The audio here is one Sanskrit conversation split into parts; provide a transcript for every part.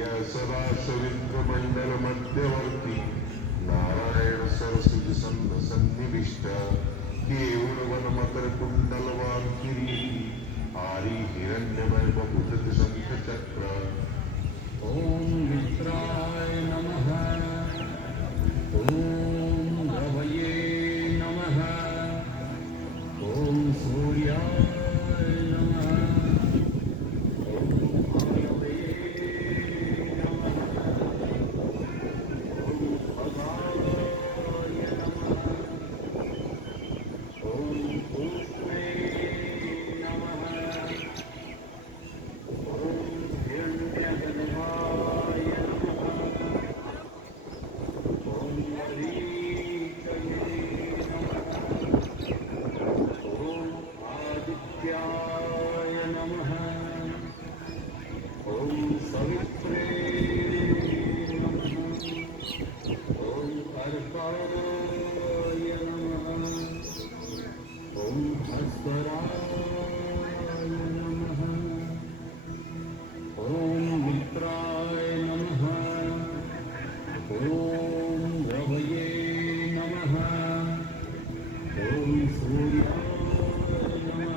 या सदाशिविंद्र मंडल मध्यवर्ती नारायण सरस्वती सन्निविष्ट केवळ मकर कुंडलवान किरीटी आरी हिरण्यमय बपुट शंख चक्र ओम मित्राय नमः। ओम रवये नमः। ओम सूर्याय नमः। ओम भानवे नमः। ओम खगाय नमः। ओम पूष्णे नमः। ओम हिरण्यगर्भाय नमः। ओम मरीचये नमः। ओम आदित्याय नमः। ओम सवित्रे नमः। ओम अर्काय नमः। ओम भास्कराय नमः। ओम मित्राय नमः। ओम रवये नमः। ओम सूर्याय नमः।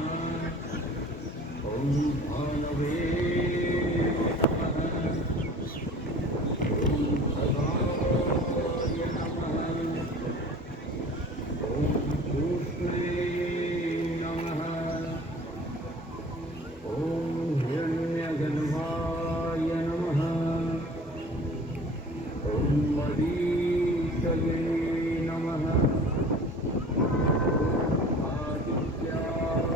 ओम भानवे नमः। ओम खगाय नमः। ओम पूष्णे नमः। ओम हिरण्यगर्भाय नमः। ओम मरीचये नमः। ओम आदित्याय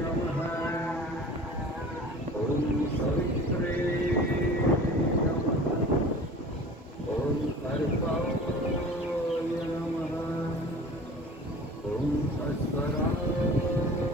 नमः। ओम सवित्रे नमः। ओम अर्काय नमः। ओम भास्कराय